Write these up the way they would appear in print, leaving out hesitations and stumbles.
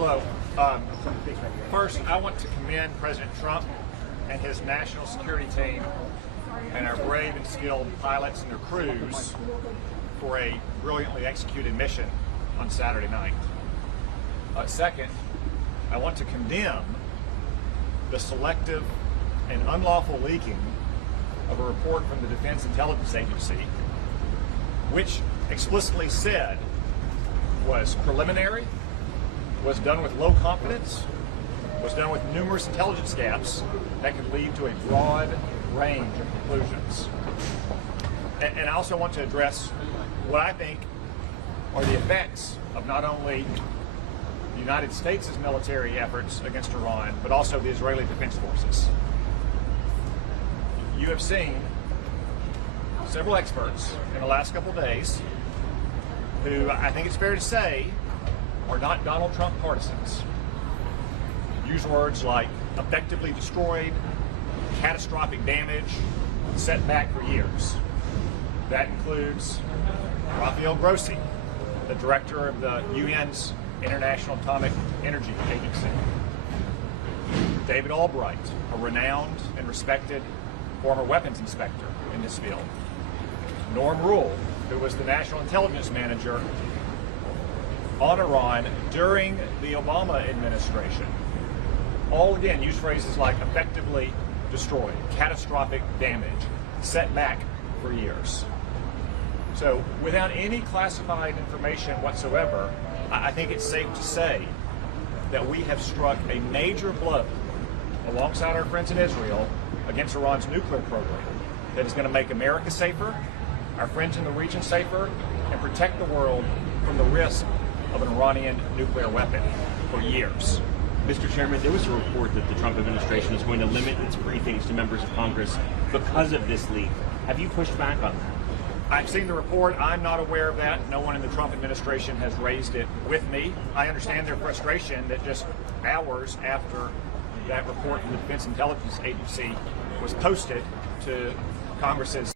Hello. First, I want to commend President Trump and his national security team and our brave and skilled pilots and their crews for a brilliantly executed mission on Saturday night. Second, I want to condemn the selective and unlawful leaking of a report from the Defense Intelligence Agency, which explicitly said was preliminary, was done with low confidence, was done with numerous intelligence gaps that could lead to a broad range of conclusions. And I also want to address what I think are the effects of not only the United States' military efforts against Iran, but also the Israeli Defense Forces. You have seen several experts in the last couple of days who I think it's fair to say are not Donald Trump partisans. Use words like effectively destroyed, catastrophic damage, set back for years. That includes Rafael Grossi, the director of the UN's International Atomic Energy Agency. David Albright, a renowned and respected former weapons inspector in this field. Norm Rule, who was the National Intelligence Manager on Iran during the Obama administration. All again use phrases like effectively destroyed, catastrophic damage, set back for years. So without any classified information whatsoever, I think it's safe to say that we have struck a major blow alongside our friends in Israel against Iran's nuclear program that is going to make America safer, our friends in the region safer, and protect the world from the risk of an Iranian nuclear weapon for years. Mr. Chairman, there was a report that the Trump administration is going to limit its briefings to members of Congress because of this leak. Have you pushed back on that? I've seen the report. I'm not aware of that. No one in the Trump administration has raised it with me. I understand their frustration that just hours after that report from the Defense Intelligence Agency was posted to Congress's,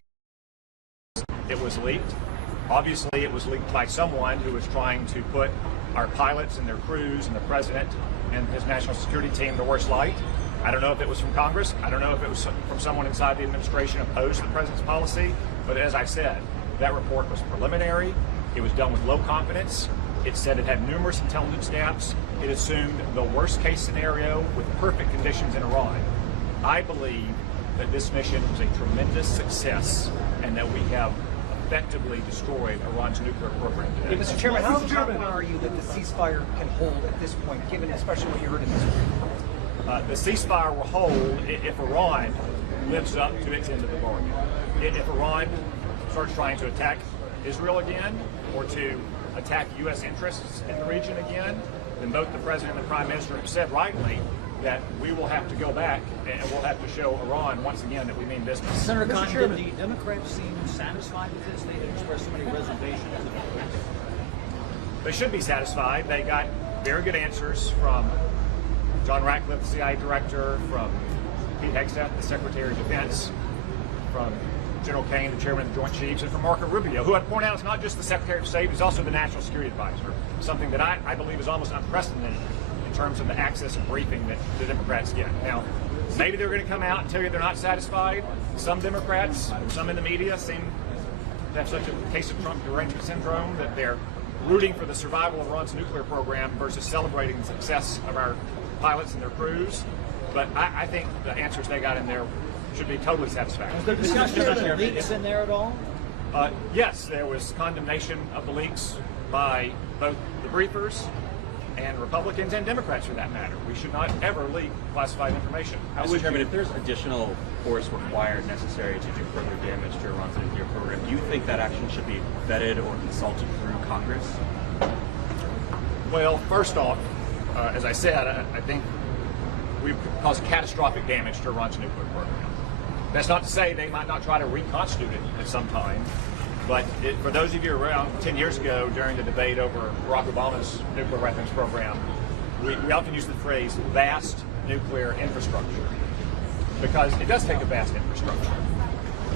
it was leaked. Obviously, it was leaked by someone who was trying to put our pilots and their crews and the president and his national security team in the worst light. I don't know if it was from Congress. I don't know if it was from someone inside the administration opposed to the president's policy. But as I said, that report was preliminary. It was done with low confidence. It said it had numerous intelligence gaps. It assumed the worst case scenario with perfect conditions in Iran. I believe that this mission was a tremendous success and that we have effectively destroyed Iran's nuclear program today. Mr. Chairman, how confident are you that the ceasefire can hold at this point, given especially what you heard in this report? The ceasefire will hold if Iran lives up to its end of the bargain. If Iran starts trying to attack Israel again or to attack U.S. interests in the region again, then both the President and the Prime Minister have said rightly that we will have to go back and we'll have to show Iran once again that we mean business. Senator Condon, the Democrats seem satisfied with this. They didn't express so many reservations. They should be satisfied. They got very good answers from John Ratcliffe, the CIA director, from Pete Hegseth, the Secretary of Defense, from General Kane, the Chairman of the Joint Chiefs, and from Marco Rubio, who I'd point out is not just the Secretary of State, he's also the National Security Advisor, something that I believe is almost unprecedented in terms of the access and briefing that the Democrats get. Now, maybe they're going to come out and tell you they're not satisfied. Some Democrats, some in the media, seem to have such a case of Trump derangement syndrome that they're rooting for the survival of Iran's nuclear program versus celebrating the success of our pilots and their crews. But I think the answers they got in there should be totally satisfactory. Was there discussion of leaks in there at all? Yes, there was condemnation of the leaks by both the briefers and Republicans and Democrats for that matter. We should not ever leak classified information. Mr. Chairman, if there's additional force required necessary to do further damage to Iran's nuclear program, do you think that action should be vetted or consulted through Congress? Well, first off, as I said, I think we've caused catastrophic damage to Iran's nuclear program. That's not to say they might not try to reconstitute it at some time, but for those of you around 10 years ago during the debate over Barack Obama's nuclear weapons program, we often use the phrase vast nuclear infrastructure because it does take a vast infrastructure.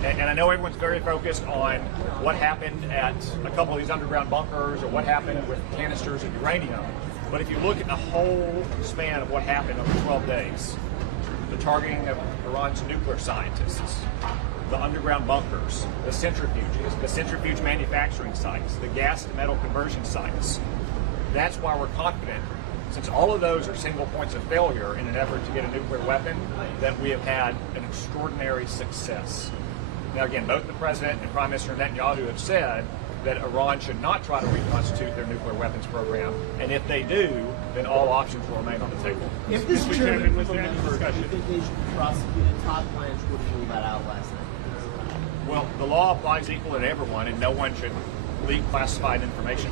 And I know everyone's very focused on what happened at a couple of these underground bunkers or what happened with canisters of uranium. But if you look at the whole span of what happened over 12 days, the targeting of Iran's nuclear scientists, the underground bunkers, the centrifuges, the centrifuge manufacturing sites, the gas to metal conversion sites, that's why we're confident, since all of those are single points of failure in an effort to get a nuclear weapon, that we have had an extraordinary success. Now again, both the President and Prime Minister Netanyahu have said that Iran should not try to reconstitute their nuclear weapons program, and if they do, then all options will remain on the table. If this Mr. chairman Chairman, was was there any discussion? do you think they should prosecute a top branch would rule that out last night? Well, the law applies equally to everyone, and no one should leak classified information.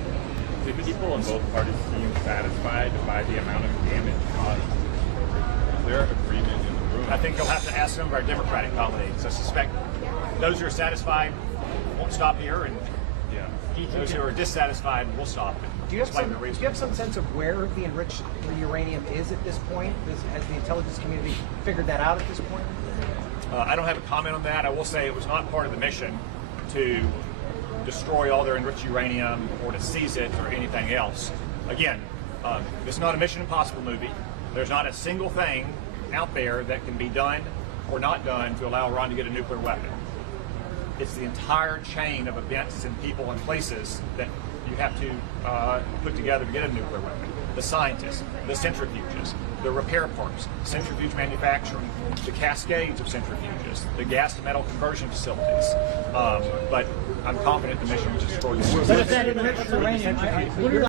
Do people in both parties seem satisfied by the amount of damage caused? Is there agreement in the room? I think you'll have to ask some of our Democratic colleagues. I suspect those who are satisfied won't stop here, and those who are dissatisfied will stop and Do you have explain some? the Do reason. you have some sense of where the enriched uranium is at this point? Has the intelligence community figured that out at this point? I don't have a comment on that. I will say it was not part of the mission to destroy all their enriched uranium or to seize it or anything else. Again, it's not a Mission Impossible movie. There's not a single thing out there that can be done or not done to allow Iran to get a nuclear weapon. It's the entire chain of events and people and places that you have to put together to get a nuclear weapon. The scientists, the centrifuges, the repair parts, centrifuge manufacturing, the cascades of centrifuges, the gas to metal conversion facilities. But I'm confident the mission was extraordinary. But if that enriched uranium, what are your